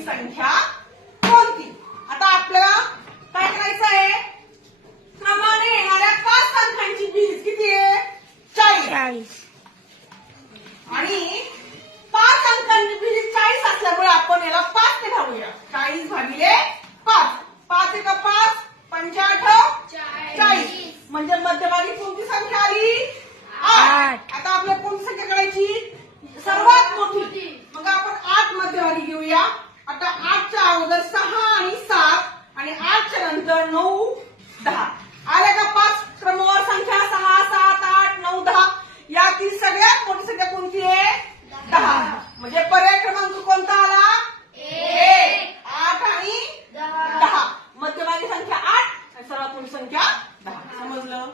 मोठी संख्या कोणती? आता आपल्याला काय करायचं आहे? क्रमाने येणाऱ्या 5 संख्यांची बेरीज किती आहे? 40. आणि 5 अंकांची बेरीज 40 असल्यामुळे आपण याला 5 ने भागूया. 40 भागिले 5. 5 एका 5 85 40. म्हणजे मध्यभागी कोणती संख्या आली? 8. आता आपल्याला कोणती संख्या काढायची? सर्वात मोठी. मग आपण 8 मध्यभागी घेऊया. आता 8च्या अगोदर 6 आणि 7 आणि 8च्या नंतर 9 10 आल्या का? 5 क्रमवार संख्या 6 7 8 9 10. यातील सगळ्यात मोठी संख्या कोणती आहे? 10. म्हणजे पर्याय क्रमांक कोणता आला? 1. 8 आणि 10. मध्यभागी संख्या 8 आणि सर्वात मोठी संख्या 10. समजलं?